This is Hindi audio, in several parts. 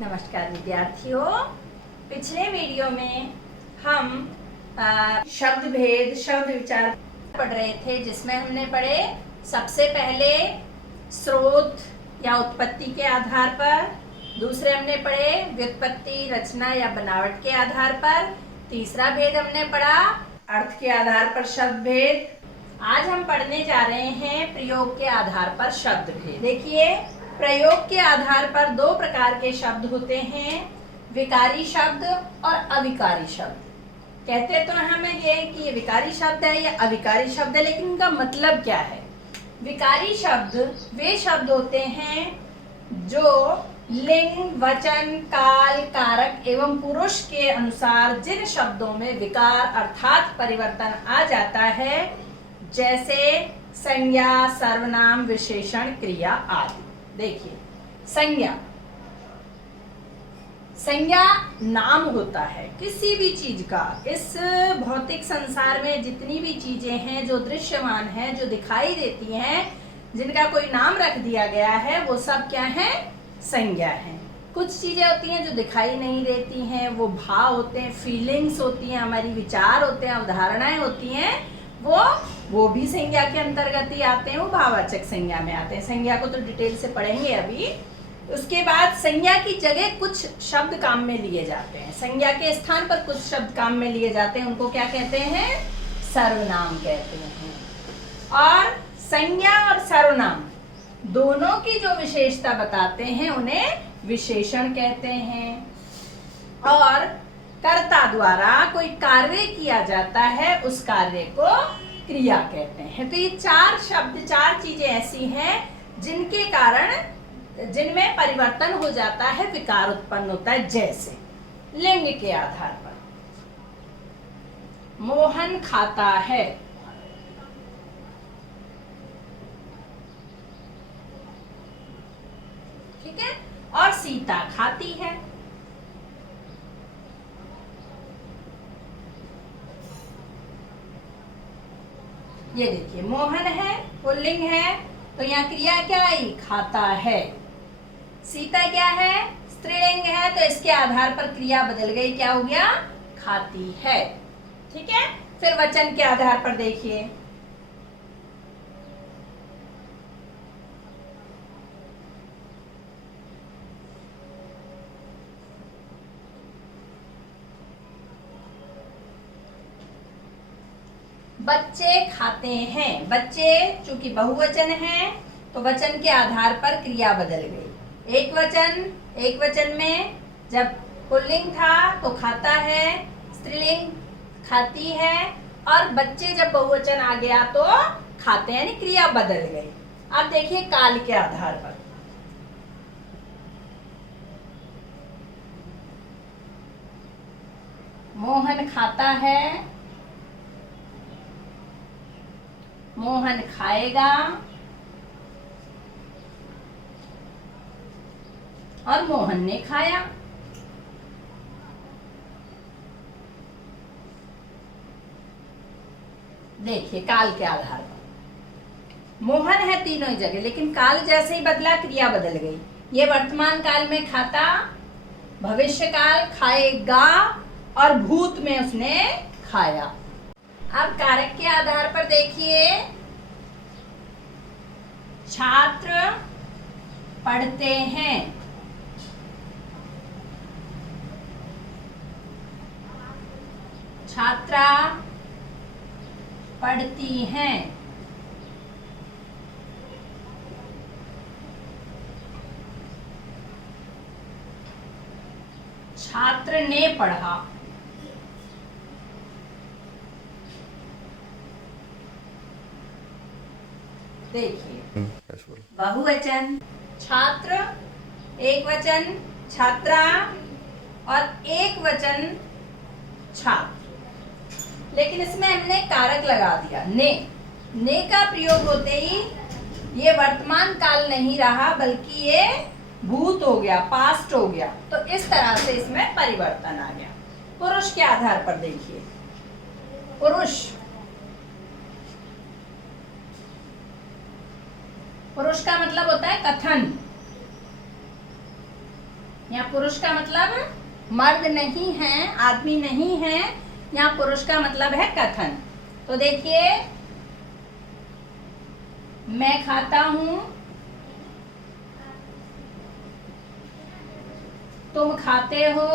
नमस्कार विद्यार्थियों। पिछले वीडियो में हम शब्द भेद शब्द विचार पढ़ रहे थे, जिसमें हमने पढ़े सबसे पहले स्रोत या उत्पत्ति के आधार पर, दूसरे हमने पढ़े व्युत्पत्ति रचना या बनावट के आधार पर, तीसरा भेद हमने पढ़ा अर्थ के आधार पर शब्द भेद। आज हम पढ़ने जा रहे हैं प्रयोग के आधार पर शब्द भेद। देखिए, प्रयोग के आधार पर दो प्रकार के शब्द होते हैं, विकारी शब्द और अविकारी शब्द। कहते तो हमें ये कि ये विकारी शब्द है या अविकारी शब्द है, लेकिन इनका मतलब क्या है। विकारी शब्द वे शब्द होते हैं जो लिंग, वचन, काल, कारक एवं पुरुष के अनुसार जिन शब्दों में विकार अर्थात परिवर्तन आ जाता है, जैसे संज्ञा, सर्वनाम, विशेषण, क्रिया आदि। देखिए, संज्ञा नाम होता है किसी भी चीज का। इस भौतिक संसार में जितनी भी चीजें हैं जो दृश्यमान है, जो दिखाई देती हैं, जिनका कोई नाम रख दिया गया है, वो सब क्या है? संज्ञा है। कुछ चीजें होती हैं जो दिखाई नहीं देती हैं, वो भाव होते हैं, फीलिंग्स होती हैं, हमारी विचार होते हैं, अवधारणाएं होती हैं, वो भी संज्ञा के अंतर्गत ही आते हैं, वो भाववाचक संज्ञा में आते हैं। संज्ञा को तो डिटेल से पढ़ेंगे अभी। उसके बाद संज्ञा की जगह कुछ शब्द काम में लिए जाते हैं, संज्ञा के स्थान पर कुछ शब्द काम में लिए जाते हैं, उनको क्या कहते हैं? सर्वनाम कहते हैं। और संज्ञा और सर्वनाम दोनों की जो विशेषता बताते हैं उन्हें विशेषण कहते हैं। और कर्ता द्वारा कोई कार्य किया जाता है, उस कार्य को क्रिया कहते हैं। तो ये चार शब्द, चार चीजें ऐसी हैं जिनके कारण, जिनमें परिवर्तन हो जाता है, विकार उत्पन्न होता है। जैसे लिंग के आधार पर मोहन खाता है, ठीक है, और सीता खाती है। ये देखिए, मोहन है, पुल्लिंग है, तो यहाँ क्रिया क्या आई? खाता है। सीता क्या है? स्त्रीलिंग है, तो इसके आधार पर क्रिया बदल गई, क्या हो गया? खाती है। ठीक है। फिर वचन के आधार पर देखिए, बच्चे खाते हैं। बच्चे चूंकि बहुवचन है, तो वचन के आधार पर क्रिया बदल गई। एक वचन में जब पुल्लिंग था तो खाता है, स्त्रीलिंग खाती है, और बच्चे जब बहुवचन आ गया तो खाते हैं, यानी क्रिया बदल गई। अब देखिए काल के आधार पर, मोहन खाता है, मोहन खाएगा, और मोहन ने खाया। देखिए, काल के आधार पर मोहन है तीनों ही जगह, लेकिन काल जैसे ही बदला क्रिया बदल गई। ये वर्तमान काल में खाता, भविष्य काल खाएगा, और भूत में उसने खाया। अब कारक के आधार पर देखिए, छात्र पढ़ते हैं, छात्रा पढ़ती हैं, छात्र ने पढ़ा। देखिए, बहुवचन छात्र, एक वचन छात्रा, और एक वचन छात्र। लेकिन इसमें हमने कारक लगा दिया, ने का प्रयोग होते ही ये वर्तमान काल नहीं रहा, बल्कि ये भूत हो गया, पास्ट हो गया। तो इस तरह से इसमें परिवर्तन आ गया। पुरुष के आधार पर देखिए, पुरुष का मतलब होता है कथन, यहाँ पुरुष का मतलब मर्द नहीं है, आदमी नहीं है। यहाँ पुरुष का मतलब है कथन। तो देखिए, मैं खाता हूं, तुम खाते हो,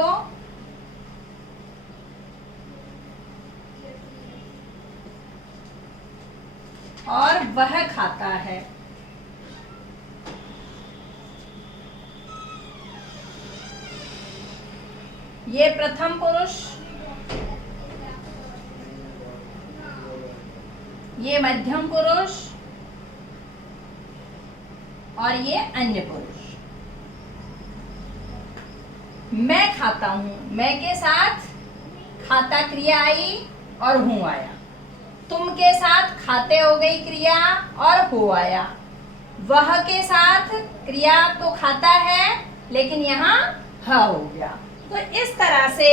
और वह खाता है। ये प्रथम पुरुष, ये मध्यम पुरुष, और ये अन्य पुरुष। मैं खाता हूं, मैं के साथ खाता क्रिया आई और हूं आया। तुम के साथ खाते हो गई क्रिया और हो आया। वह के साथ क्रिया तो खाता है लेकिन यहाँ ह हो गया। तो इस तरह से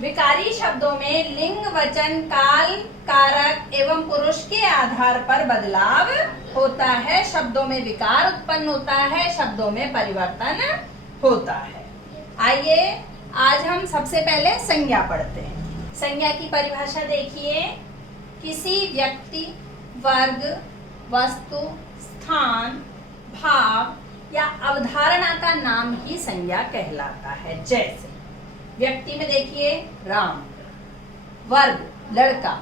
विकारी शब्दों में लिंग, वचन, काल, कारक एवं पुरुष के आधार पर बदलाव होता है। शब्दों में विकार उत्पन्न होता है, शब्दों में परिवर्तन होता है। आइए आज हम सबसे पहले संज्ञा पढ़ते हैं। संज्ञा की परिभाषा देखिए, किसी व्यक्ति, वर्ग, वस्तु, स्थान, भाव या अवधारणा का नाम ही संज्ञा कहलाता है। जैसे व्यक्ति में देखिए राम, वर्ग लड़का।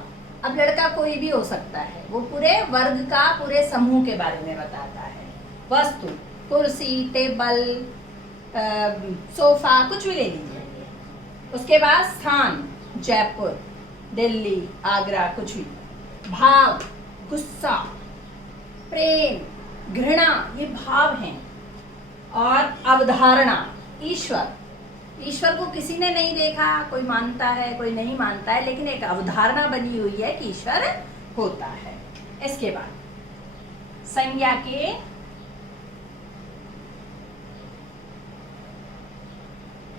अब लड़का कोई भी हो सकता है, वो पूरे वर्ग का, पूरे समूह के बारे में बताता है। वस्तु कुर्सी, टेबल, सोफा, कुछ भी ले लीजिए। उसके बाद स्थान जयपुर, दिल्ली, आगरा, कुछ भी। भाव गुस्सा, प्रेम, घृणा, ये भाव हैं। और अवधारणा ईश्वर, ईश्वर को किसी ने नहीं देखा, कोई मानता है कोई नहीं मानता है, लेकिन एक अवधारणा बनी हुई है कि ईश्वर होता है। इसके बाद संज्ञा के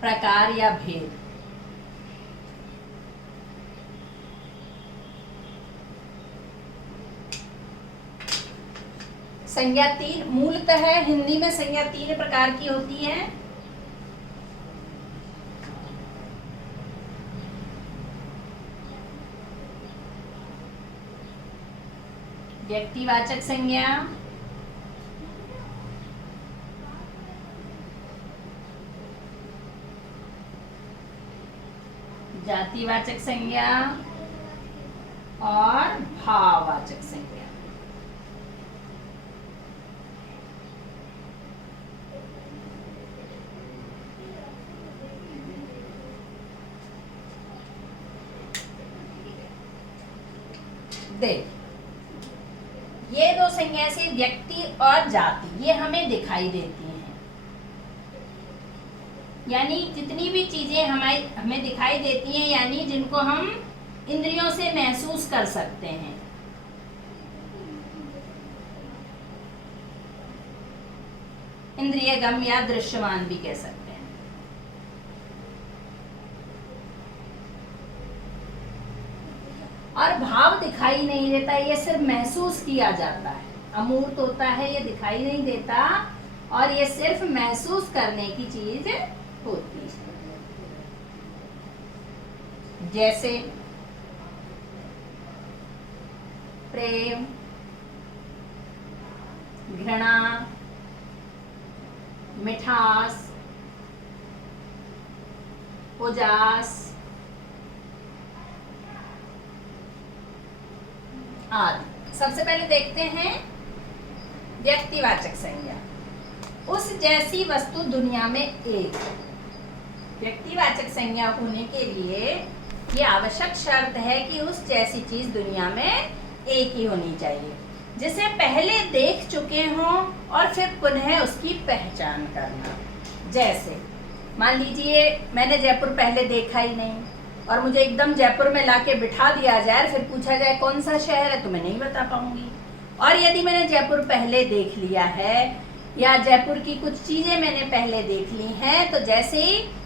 प्रकार या भेद। संज्ञा तीन मूलतः है, हिंदी में संज्ञा तीन प्रकार की होती है। व्यक्तिवाचक संज्ञा, जातिवाचक संज्ञा और भाववाचक संज्ञा। देख, ये दो संज्ञा से व्यक्ति और जाति ये हमें दिखाई देती हैं। यानी जितनी भी चीजें हमें दिखाई देती हैं, यानी जिनको हम इंद्रियों से महसूस कर सकते हैं। इंद्रियगम या दृश्यमान भी कह सकते हैं। और भाव दिखाई नहीं देता, ये सिर्फ महसूस किया जाता है। अमूर्त होता है, ये दिखाई नहीं देता और ये सिर्फ महसूस करने की चीज होती है। जैसे प्रेम, घृणा, मिठास, उजास आदि। सबसे पहले देखते हैं व्यक्तिवाचक संज्ञा। उस जैसी वस्तु दुनिया में एक। व्यक्तिवाचक संज्ञा होने के लिए ये आवश्यक शर्त है कि उस जैसी चीज दुनिया में एक ही होनी चाहिए, जिसे पहले देख चुके हों और फिर पुनः उसकी पहचान करना। जैसे मान लीजिए मैंने जयपुर पहले देखा ही नहीं और मुझे एकदम जयपुर में लाके बिठा दिया जाए, फिर पूछा जाए कौन सा शहर है, तो मैं नहीं बता पाऊंगी। और यदि मैंने जयपुर पहले देख लिया है या जयपुर की कुछ चीजें मैंने पहले देख ली हैं, तो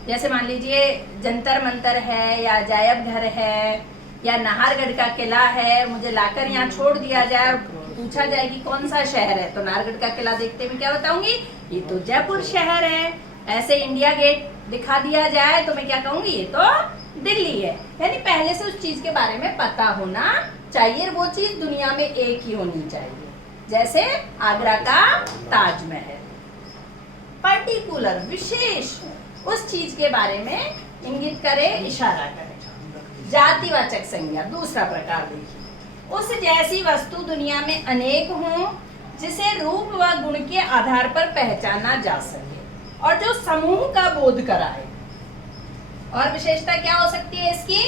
जैसे मान लीजिए जंतर मंतर है या जायब घर है या नाहरगढ़ का किला है, मुझे लाकर यहाँ छोड़ दिया जाए और पूछा जाए कि कौन सा शहर है, तो नाहरगढ़ का किला देखते मैं क्या बताऊंगी, ये तो जयपुर शहर है। ऐसे इंडिया गेट दिखा दिया जाए तो मैं क्या कहूंगी, ये तो दिल्ली है। यानी पहले से उस चीज के बारे में पता होना चाहिए, वो चीज दुनिया में एक ही होनी चाहिए, जैसे आगरा का ताजमहल। पर्टिकुलर, विशेष उस चीज के बारे में इंगित करे, इशारा करे। जातिवाचक संज्ञा दूसरा प्रकार देखिए, उस जैसी वस्तु दुनिया में अनेक हों जिसे रूप व गुण के आधार पर पहचाना जा सके और जो समूह का बोध कराए। और विशेषता क्या हो सकती है इसकी,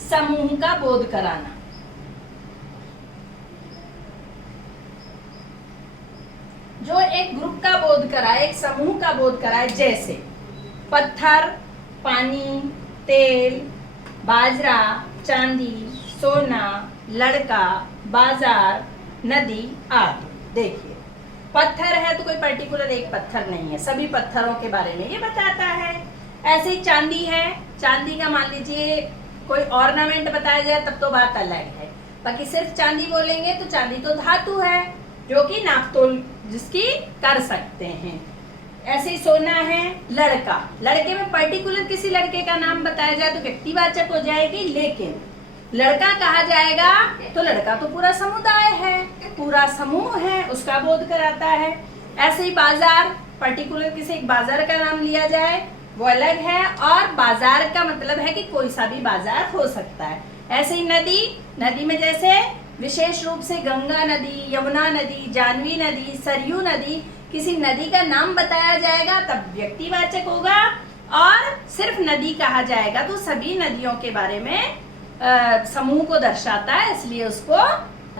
समूह का बोध कराना। जो एक ग्रुप का बोध कराए, एक समूह का बोध कराए, जैसे पत्थर, पानी, तेल, बाजरा, चांदी, सोना, लड़का, बाजार, नदी आदि। देखिए पत्थर है तो कोई पर्टिकुलर एक पत्थर नहीं है, सभी पत्थरों के बारे में ये बताता है। ऐसे ही चांदी है, चांदी का मान लीजिए कोई ऑर्नामेंट बताया जाए तब तो बात अलग है, बाकी सिर्फ चांदी बोलेंगे तो चांदी तो धातु है जो कि नापतोल जिसकी कर सकते हैं। ऐसे ही सोना है, लड़का, लड़के में पर्टिकुलर किसी लड़के का नाम बताया जाए तो व्यक्तिवाचक हो जाएगी, लेकिन लड़का कहा जाएगा तो लड़का तो पूरा समुदाय है, पूरा समूह है, उसका बोध कराता है। ऐसे ही बाजार, पर्टिकुलर किसी एक बाजार का नाम लिया जाए वो अलग है, और बाजार का मतलब है कि कोई सा भी बाजार हो सकता है। ऐसे ही नदी, नदी में जैसे विशेष रूप से गंगा नदी, यमुना नदी, जानवी नदी, सरयू नदी, किसी नदी का नाम बताया जाएगा तब व्यक्तिवाचक होगा, और सिर्फ नदी कहा जाएगा तो सभी नदियों के बारे में समूह को दर्शाता है, इसलिए उसको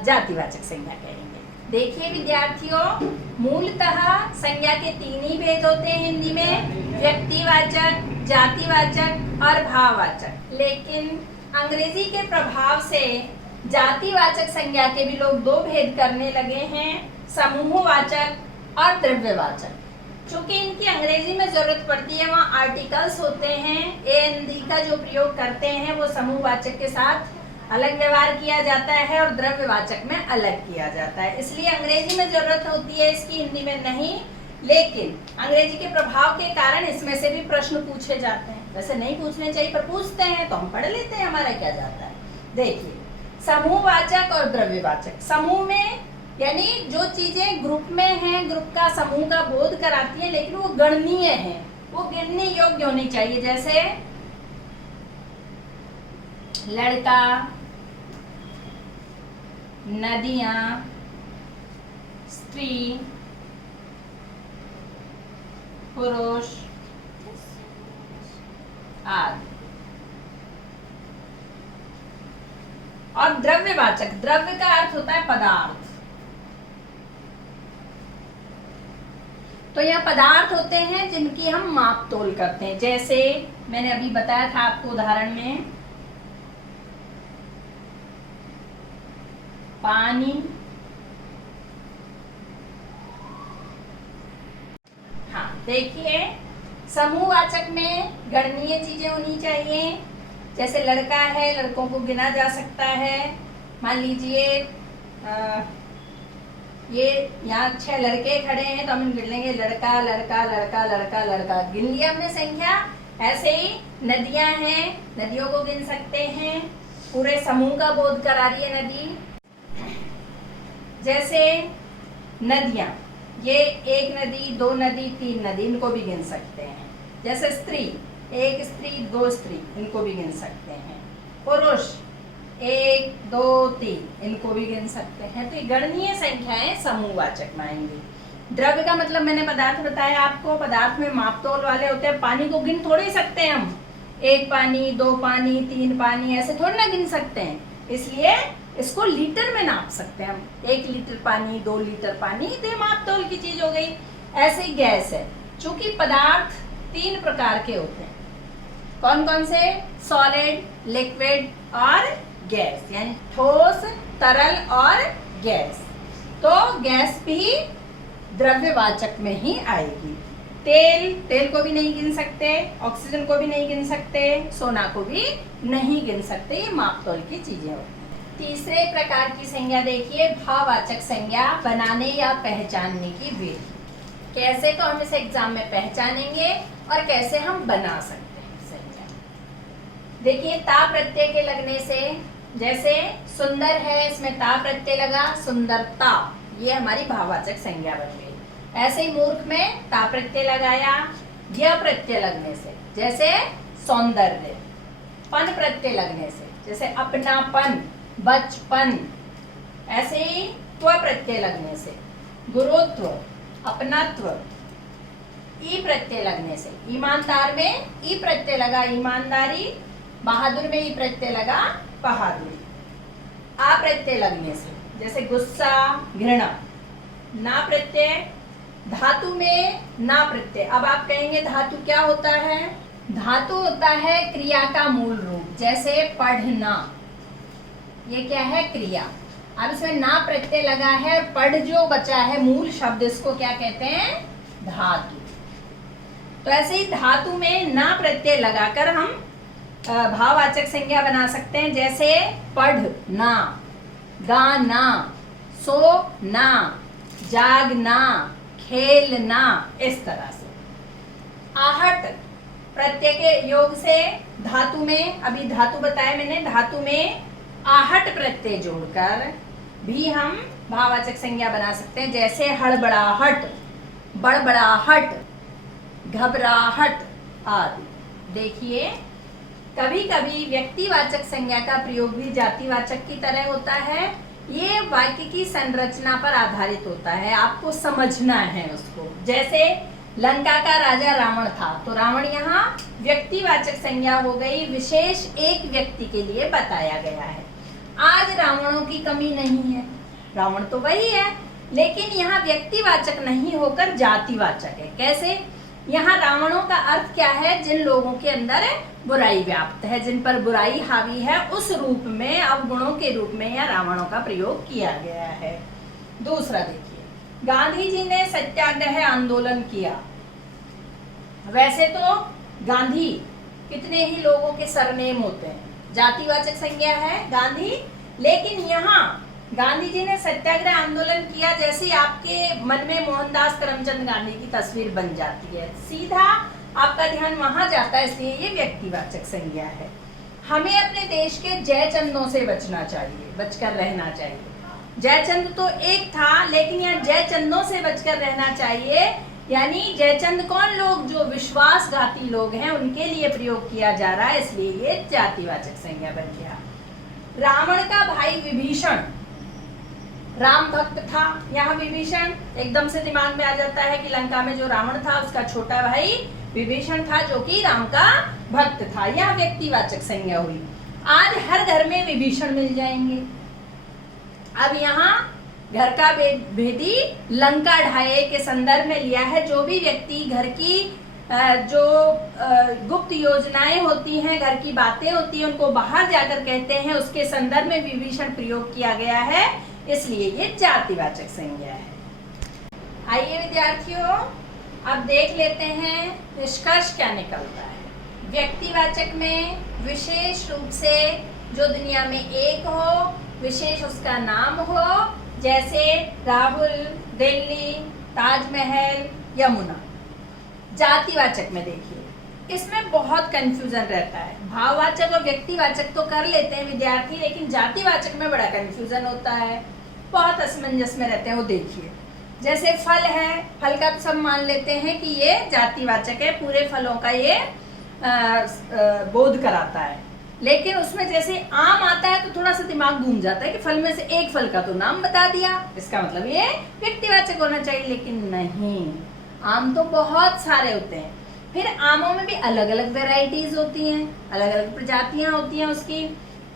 जातिवाचक संज्ञा कहेंगे। देखिए विद्यार्थियों, मूलतः संज्ञा के तीन ही भेद होते हैं हिंदी में, व्यक्तिवाचक, जातिवाचक और भाववाचक। लेकिन अंग्रेजी के प्रभाव से जातिवाचक संज्ञा के भी लोग दो भेद करने लगे हैं, समूहवाचक और द्रव्यवाचक। चूंकि इनकी अंग्रेजी में जरूरत पड़ती है, वहाँ आर्टिकल्स होते हैं, एएनडी का जो प्रयोग करते हैं वो समूहवाचक के साथ अलग व्यवहार किया जाता है और द्रव्यवाचक में अलग किया जाता है, इसलिए अंग्रेजी में जरूरत होती है इसकी, हिंदी में नहीं। लेकिन अंग्रेजी के प्रभाव के कारण इसमें से भी प्रश्न पूछे जाते हैं, वैसे नहीं पूछने चाहिए पर पूछते हैं तो हम पढ़ लेते हैं, हमारा क्या जाता है। देखिए समूहवाचक और द्रव्यवाचक। समूह में यानी जो चीजें ग्रुप में हैं, ग्रुप का समूह का बोध कराती हैं, लेकिन वो गणनीय है, वो गिनने योग्य होनी चाहिए, जैसे लड़का, नदियां, स्त्री, पुरुष आदि। और द्रव्यवाचक, द्रव्य का अर्थ होता है पदार्थ, तो यह पदार्थ होते हैं जिनकी हम माप तोल करते हैं, जैसे मैंने अभी बताया था आपको उदाहरण में, पानी, हाँ देखिए समूहवाचक में गणनीय चीजें होनी चाहिए, जैसे लड़का है, लड़कों को गिना जा सकता है। मान लीजिए ये यहाँ 6 लड़के खड़े हैं तो हम गिन लेंगे लड़का लड़का लड़का लड़का लड़का, गिन लिया हमने संख्या। ऐसे ही नदियां हैं, नदियों को गिन सकते हैं, पूरे समूह का बोध करा रही है नदी। जैसे नदियां, ये 1 नदी, 2 नदी, 3 नदी, इनको भी गिन सकते हैं। जैसे स्त्री, 1 स्त्री, 2 स्त्री, इनको भी गिन सकते हैं। पुरुष 1 2 3, इनको भी गिन सकते हैं। तो ये गणनीय संख्याएं समूहवाचक मानेंगे। द्रव्य का मतलब मैंने पदार्थ बताया आपको, पदार्थ में मापतोल वाले होते हैं, पानी को गिन थोड़ी सकते हैं हम, 1 पानी, 2 पानी, 3 पानी, ऐसे थोड़ी ना गिन सकते हैं, इसलिए इसको लीटर में नाप सकते हैं हम, 1 लीटर पानी, 2 लीटर पानी, तो ये मापतोल की चीज हो गई। ऐसे ही गैस है, चूंकि पदार्थ 3 प्रकार के होते हैं, कौन कौन से, सॉलिड, लिक्विड और गैस, यानी ठोस, तरल और गैस। तो गैस भी द्रव्यवाचक में ही आएगी। तेल, तेल को भी नहीं गिन सकते, ऑक्सीजन को भी नहीं गिन सकते, सोना को भी नहीं गिन सकते, ये मापतोल की चीजें होती हैं। तीसरे प्रकार की संज्ञा देखिए, भाववाचक संज्ञा बनाने या पहचानने की विधि। कैसे तो हम इसे एग्जाम में पहचानेंगे, और कैसे हम बना सकते हैं संज्ञा। देखिए ता प्रत्यय के लगने से, जैसे सुंदर है इसमें ता प्रत्यय लगा, सुंदरता, ये हमारी भाववाचक संज्ञा बन गई। ऐसे ही मूर्ख में ता प्रत्यय लगाया, ज्ञ प्रत्यय लगने से, जैसे सौंदर्य, पन प्रत्यय लगने से, जैसे अपनापन, बचपन, ऐसे ही त्व प्रत्यय लगने से, गुरुत्व, अपनत्व, ई प्रत्यय लगने से, ईमानदार में ई प्रत्यय लगा, ईमानदारी, बहादुर में ई प्रत्यय लगा, बहादुरी, आ प्रत्यय लगने से, जैसे गुस्सा, घृणा, ना प्रत्यय, धातु में ना प्रत्यय। अब आप कहेंगे धातु क्या होता है? धातु होता है क्रिया का मूल रूप, जैसे पढ़ना, ये क्या है? क्रिया। अब इसमें ना प्रत्यय लगा है और पढ़ जो बचा है मूल शब्द, इसको क्या कहते हैं? धातु। तो ऐसे ही धातु में ना प्रत्यय लगाकर हम भाववाचक संज्ञा बना सकते हैं, जैसे पढ़ना, गाना, सोना, जागना, खेलना, इस तरह से। आहट प्रत्यय के योग से धातु में, अभी धातु बताया मैंने, धातु में आहट प्रत्यय जोड़कर भी हम भाववाचक संज्ञा बना सकते हैं, जैसे हड़बड़ाहट, बड़बड़ाहट, घबराहट आदि। देखिए कभी कभी व्यक्तिवाचक संज्ञा का प्रयोग भी जातिवाचक की तरह होता है। ये वाक्य की संरचना पर आधारित होता है, आपको समझना है उसको। जैसे लंका का राजा रावण था, तो रावण यहाँ व्यक्तिवाचक संज्ञा हो गई, विशेष एक व्यक्ति के लिए बताया गया है। आज रावणों की कमी नहीं है, रावण तो वही है, लेकिन यहाँ व्यक्तिवाचक नहीं होकर जातिवाचक है। कैसे? यहाँ रावणों का अर्थ क्या है? जिन लोगों के अंदर बुराई व्याप्त है, जिन पर बुराई हावी है, उस रूप में, अवगुणों के रूप में यह रावणों का प्रयोग किया गया है। दूसरा देखिए, गांधी जी ने सत्याग्रह आंदोलन किया। वैसे तो गांधी कितने ही लोगों के सरनेम होते हैं, जातिवाचक संज्ञा है गांधी, लेकिन यहाँ गांधी जी ने सत्याग्रह आंदोलन किया, जैसे आपके मन में मोहनदास करमचंद गांधी की तस्वीर बन जाती है, सीधा आपका ध्यान वहां जाता है, इसलिए ये व्यक्तिवाचक संज्ञा है। हमें अपने देश के जयचंदों से बचना चाहिए, बचकर रहना चाहिए। जयचंद तो एक था, लेकिन यहाँ जयचंदों से बचकर रहना चाहिए, यानी जयचंद कौन लोग? जो विश्वासघाती लोग हैं, उनके लिए प्रयोग किया जा रहा है, इसलिए ये जातिवाचक संज्ञा बन गया। रावण का भाई विभीषण राम भक्त था, यहाँ विभीषण एकदम से दिमाग में आ जाता है कि लंका में जो रावण था उसका छोटा भाई विभीषण था, जो कि राम का भक्त था। यह व्यक्तिवाचक संज्ञा हुई। आज हर घर में विभीषण मिल जाएंगे। अब यहाँ घर का भेदी लंका ढाए के संदर्भ में लिया है। जो भी व्यक्ति घर की जो गुप्त योजनाएं होती हैं, घर की बातें होती हैं, उनको बाहर जाकर कहते हैं, उसके संदर्भ में विभीषण प्रयोग किया गया है, इसलिए ये जातिवाचक संज्ञा है। आइए विद्यार्थियों, अब देख लेते हैं निष्कर्ष क्या निकलता है। व्यक्तिवाचक में विशेष रूप से जो दुनिया में एक हो, विशेष उसका नाम हो, जैसे राहुल, दिल्ली, ताजमहल, यमुना। जातिवाचक में देखिए, इसमें बहुत कंफ्यूजन रहता है। भाववाचक और व्यक्तिवाचक तो कर लेते हैं विद्यार्थी, लेकिन जातिवाचक में बड़ा कंफ्यूजन होता है, बहुत असमंजस में रहते हैं। वो देखिए, जैसे फल है, फल का तो सब मान लेते हैं कि ये जातिवाचक है, पूरे फलों का ये बोध कराता है, लेकिन उसमें जैसे आम आता है तो थोड़ा सा दिमाग घूम जाता है कि फल में से एक फल का तो नाम बता दिया, इसका मतलब ये व्यक्तिवाचक होना चाहिए, लेकिन नहीं, आम तो बहुत सारे होते हैं। फिर आमों में भी अलग अलग वेराइटीज होती हैं, अलग अलग प्रजातियां होती हैं उसकी,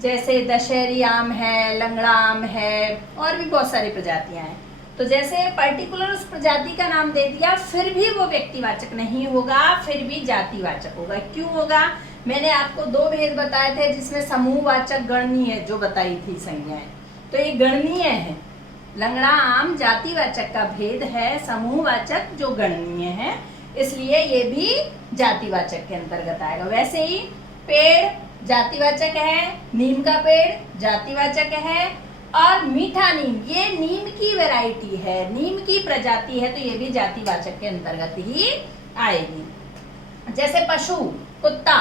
जैसे दशहरी आम है, लंगड़ा आम है, और भी बहुत सारी प्रजातियां हैं। तो जैसे पर्टिकुलर उस प्रजाति का नाम दे दिया, फिर भी वो व्यक्तिवाचक नहीं होगा, फिर भी जातिवाचक होगा। क्यों होगा? मैंने आपको दो भेद बताए थे, जिसमें समूहवाचक, गणनीय जो बताई थी संज्ञाएं, तो ये गणनीय है। लंगड़ा आम जातिवाचक का भेद है, समूहवाचक जो गणनीय है, इसलिए ये भी जातिवाचक के अंतर्गत आएगा। वैसे ही पेड़ जातिवाचक है, नीम का पेड़ जातिवाचक है, और मीठा नीम, ये नीम की वैरायटी है, नीम की प्रजाति है, तो ये भी जातिवाचक के अंतर्गत ही आएगी। जैसे पशु, कुत्ता,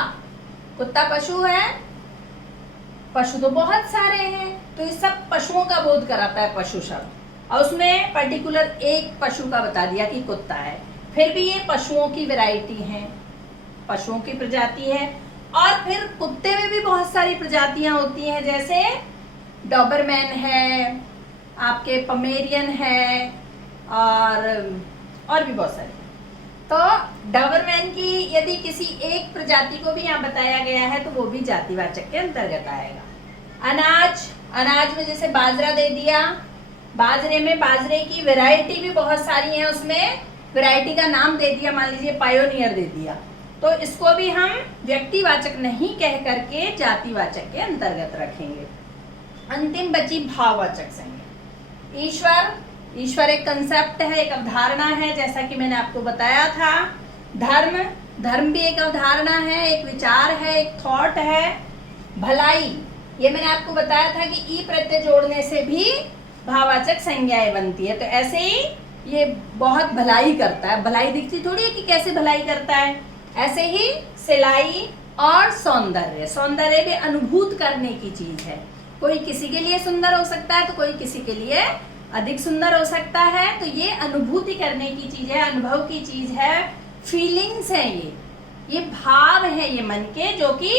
कुत्ता पशु है, पशु तो बहुत सारे हैं, तो इस सब पशुओं का बोध कराता है पशु शब्द, और उसमें पर्टिकुलर एक पशु का बता दिया कि कुत्ता है। फिर भी ये पशुओं की वैरायटी है, पशुओं की प्रजाति है। और फिर कुत्ते में भी बहुत सारी प्रजातियां होती हैं, जैसे डॉबरमैन है, आपके पमेरियन है, और भी बहुत सारे। तो डॉबरमैन की यदि किसी एक प्रजाति को भी यहाँ बताया गया है तो वो भी जातिवाचक के अंतर्गत आएगा। अनाज, अनाज में जैसे बाजरा दे दिया, बाजरे में बाजरे की वैरायटी भी बहुत सारी है, उसमें वैरायटी का नाम दे दिया, मान लीजिए पायोनियर दे दिया, तो इसको भी हम व्यक्तिवाचक नहीं कह करके जातिवाचक के अंतर्गत रखेंगे। अंतिम बची भाववाचक संज्ञा। ईश्वर, ईश्वर एक कंसेप्ट है, एक अवधारणा है, जैसा कि मैंने आपको बताया था। धर्म, धर्म भी एक अवधारणा है, एक विचार है, एक थॉट है। भलाई, ये मैंने आपको बताया था कि ई प्रत्यय जोड़ने से भी भाववाचक संज्ञाएं बनती है। तो ऐसे ही ये बहुत भलाई करता है, भलाई दिखती थोड़ी है कि कैसे भलाई करता है। ऐसे ही सिलाई और सौंदर्य, सौंदर्य भी अनुभूत करने की चीज है। कोई किसी के लिए सुंदर हो सकता है तो कोई किसी के लिए अधिक सुंदर हो सकता है। तो ये अनुभूति करने की चीज है, अनुभव की चीज है, फीलिंग्स है, ये भाव है ये मन के, जो कि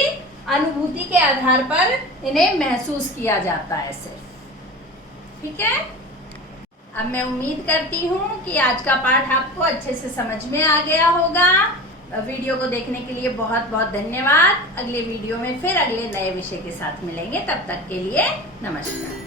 अनुभूति के आधार पर इन्हें महसूस किया जाता है सिर्फ। ठीक है, अब मैं उम्मीद करती हूँ कि आज का पाठ आपको अच्छे से समझ में आ गया होगा। वीडियो को देखने के लिए बहुत बहुत धन्यवाद। अगले वीडियो में फिर अगले नए विषय के साथ मिलेंगे, तब तक के लिए नमस्कार।